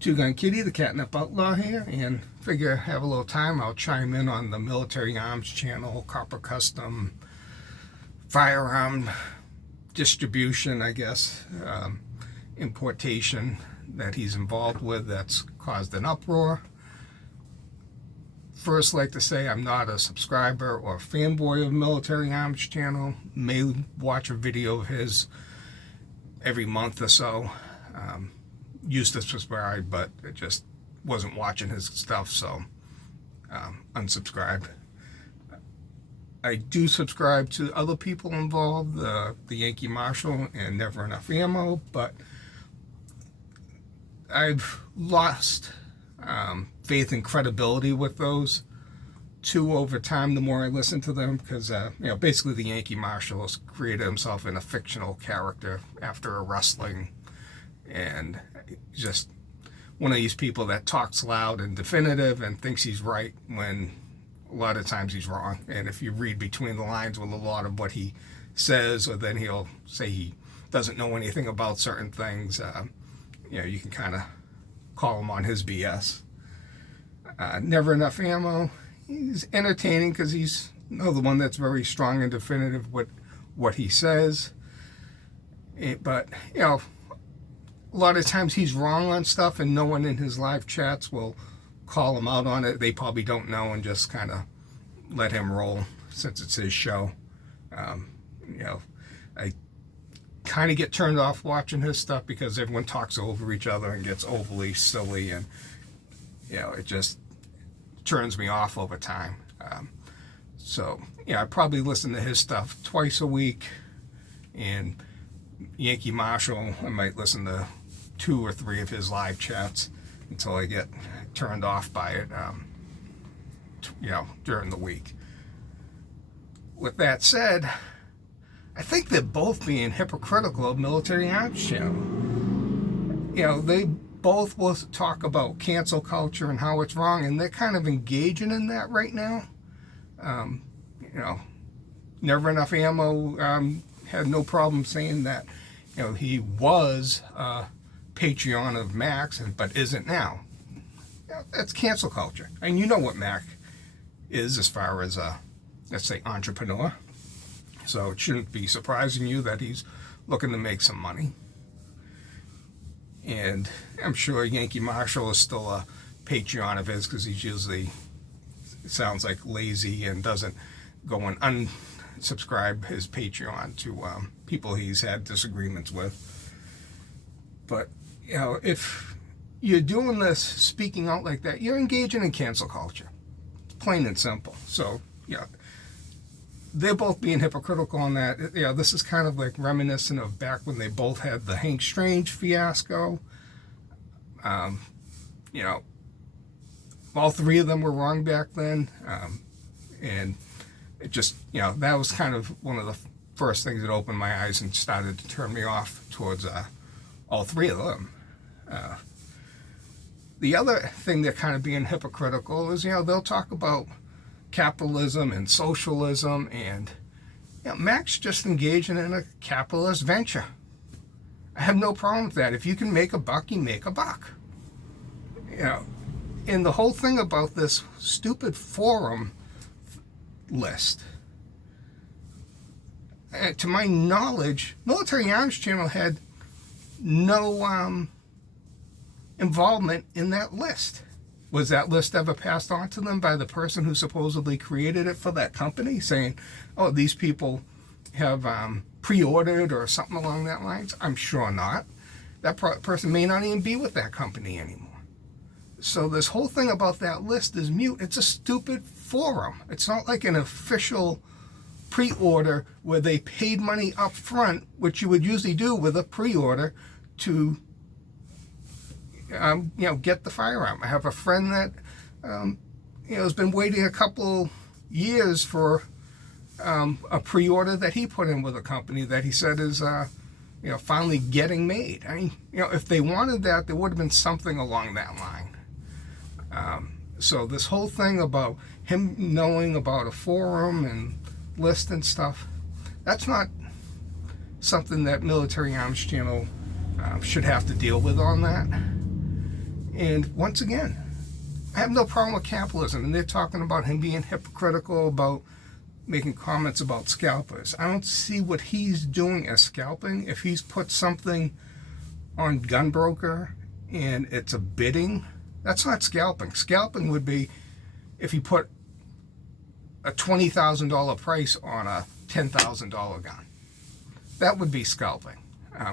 Two Gun Kitty, the Catnip Outlaw here, and figure have a little time, I'll chime in on the Military Arms channel, Copper Custom, firearm distribution, I guess, importation that he's involved with that's caused an uproar. First, like to say I'm not a subscriber or fanboy of Military Arms channel. May watch a video of his every month or so. Used to subscribe, but it just wasn't watching his stuff, so unsubscribed. I do subscribe to other people involved, the Yankee Marshal and Never Enough Ammo, but I've lost faith and credibility with those two over time the more I listen to them, because basically the Yankee Marshal has created himself in a fictional character after a wrestling, and just one of these people that talks loud and definitive and thinks he's right when a lot of times he's wrong. And if you read between the lines with a lot of what he says, or then he'll say he doesn't know anything about certain things, you can kind of call him on his BS. Never Enough Ammo, he's entertaining because he's another one that's very strong and definitive with what he says. But, a lot of times he's wrong on stuff, and no one in his live chats will call him out on it. They probably don't know and just kind of let him roll since it's his show. I kind of get turned off watching his stuff because everyone talks over each other and gets overly silly, and it just turns me off over time. I probably listen to his stuff twice a week, and Yankee Marshal, I might listen to 2 or 3 of his live chats until I get turned off by it, during the week. With that said, I think they're both being hypocritical of Military Arms channel. They both will talk about cancel culture and how it's wrong, and they're kind of engaging in that right now. Never Enough Ammo had no problem saying that he was a Patreon of Max, but isn't now. That's cancel culture. And you know what Mac is as far as let's say entrepreneur. So it shouldn't be surprising you that he's looking to make some money. And I'm sure Yankee Marshal is still a Patreon of his, because he's usually, it sounds like, lazy and doesn't go and unsubscribe his Patreon to people he's had disagreements with. But if you're doing this, speaking out like that, you're engaging in cancel culture. It's plain and simple. So they're both being hypocritical on that. This is kind of like reminiscent of back when they both had the Hank Strange fiasco. All 3 of them were wrong back then, and it just that was kind of one of the first things that opened my eyes and started to turn me off towards all 3 of them. The other thing they're kind of being hypocritical is they'll talk about capitalism and socialism, and Mac's just engaging in a capitalist venture. I have no problem with that. If you can make a buck, you make a buck. And the whole thing about this stupid forum list, to my knowledge, Military Arms channel had no involvement in that list. Was that list ever passed on to them by the person who supposedly created it for that company, saying, oh, these people have pre-ordered or something along that lines? I'm sure not. That person may not even be with that company anymore. So this whole thing about that list is mute. It's a stupid forum. It's not like an official pre-order where they paid money up front, which you would usually do with a pre-order to get the firearm. I have a friend that has been waiting a couple years for a pre-order that he put in with a company that he said is finally getting made. I mean, if they wanted that, there would have been something along that line. So this whole thing about him knowing about a forum and list and stuff, that's not something that Military Arms channel should have to deal with on that. And once again, I have no problem with capitalism, and they're talking about him being hypocritical about making comments about scalpers. I don't see what he's doing as scalping. If he's put something on Gunbroker and it's a bidding, that's not scalping. Scalping would be if he put a $20,000 price on a $10,000 gun. That would be scalping.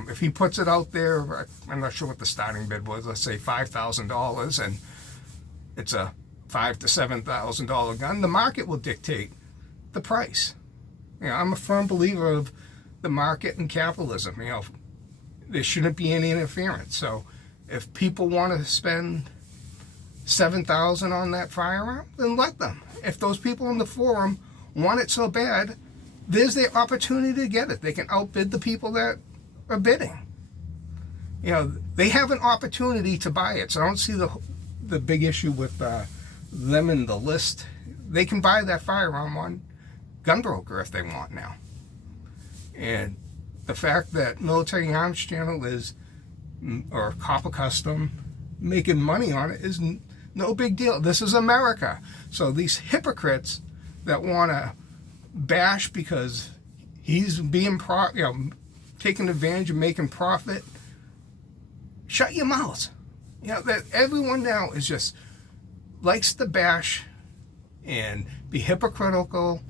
If he puts it out there, I'm not sure what the starting bid was, let's say $5,000, and it's a $5,000 to $7,000 gun, the market will dictate the price. I'm a firm believer of the market and capitalism. There shouldn't be any interference. So if people want to spend $7,000 on that firearm, then let them. If those people in the forum want it so bad, there's their opportunity to get it. They can outbid the people that are bidding. They have an opportunity to buy it. So I don't see the big issue with them in the list. They can buy that firearm on Gunbroker if they want now. And the fact that Military Arms Channel or Copper Custom making money on it is no big deal. This is America. So these hypocrites that want to bash because he's being taking advantage of making profit, shut your mouths. That everyone now is just likes to bash and be hypocritical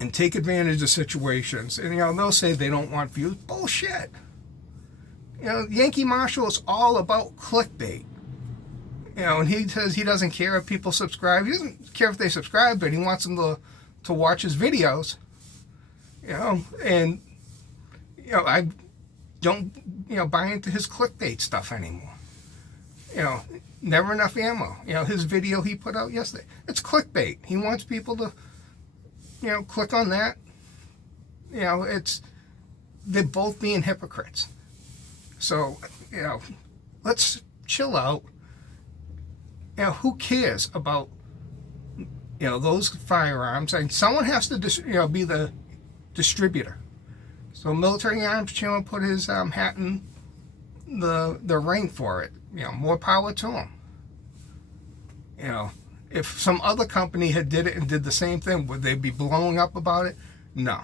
and take advantage of situations. And they'll say they don't want views. Bullshit. Yankee Marshall is all about clickbait. And he says he doesn't care if people subscribe. He doesn't care if they subscribe, but he wants them to watch his videos. And I don't buy into his clickbait stuff anymore. Never enough ammo. His video he put out yesterday, it's clickbait. He wants people to click on that. They're both being hypocrites. So let's chill out. Who cares about those firearms? And someone has to be the distributor. So Military Arms Channel put his hat in the ring for it. More power to him. If some other company had did it and did the same thing, would they be blowing up about it? No,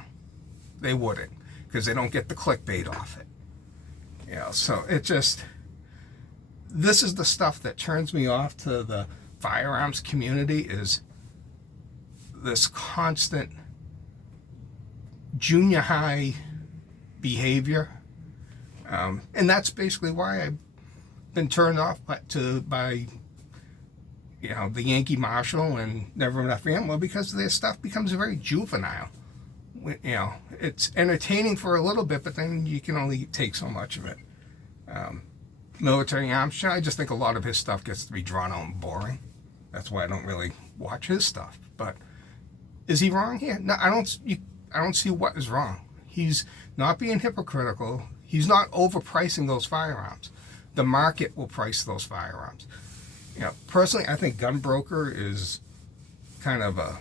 they wouldn't, because they don't get the clickbait off it. So it just, this is the stuff that turns me off to the firearms community, is this constant junior high behavior. And that's basically why I've been turned off by the Yankee Marshall and Never Enough Ammo, because their stuff becomes very juvenile. It's entertaining for a little bit, but then you can only take so much of it. Military Arms Channel, I just think a lot of his stuff gets to be drawn out and boring. That's why I don't really watch his stuff. But is he wrong here? No, I don't see what is wrong. He's not being hypocritical. He's not overpricing those firearms. The market will price those firearms. Personally, I think Gunbroker is kind of a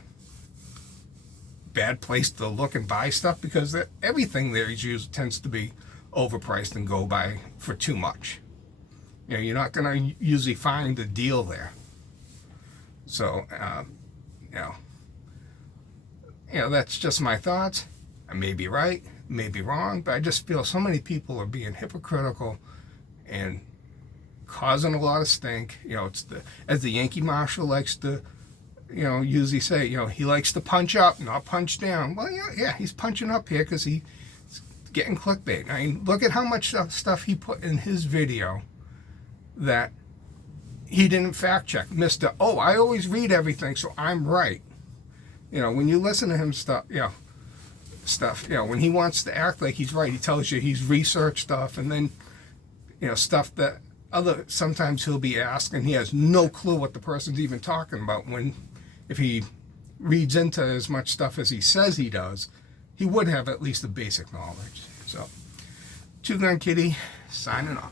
bad place to look and buy stuff, because everything there is used tends to be overpriced and go by for too much. You're not going to usually find a deal there. So, that's just my thoughts. I may be right, may be wrong, but I just feel so many people are being hypocritical and causing a lot of stink. It's as the Yankee Marshal likes to, usually say, he likes to punch up, not punch down. Well, yeah, he's punching up here because he's getting clickbait. I mean, look at how much stuff he put in his video that he didn't fact check. Mr. Oh, I always read everything, so I'm right. When you listen to him when he wants to act like he's right, he tells you he's researched stuff, and then, stuff that sometimes he'll be asked and he has no clue what the person's even talking about. If he reads into as much stuff as he says he does, he would have at least the basic knowledge. So, Two Gun Kitty, signing off.